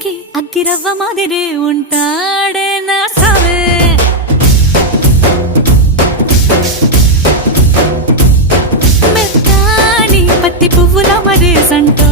ఇంటికి అగ్గిరవ్వ మాదిరే ఉంటాడే నా సావే. మెత్తాని పత్తి పువ్వుల మరే సంటో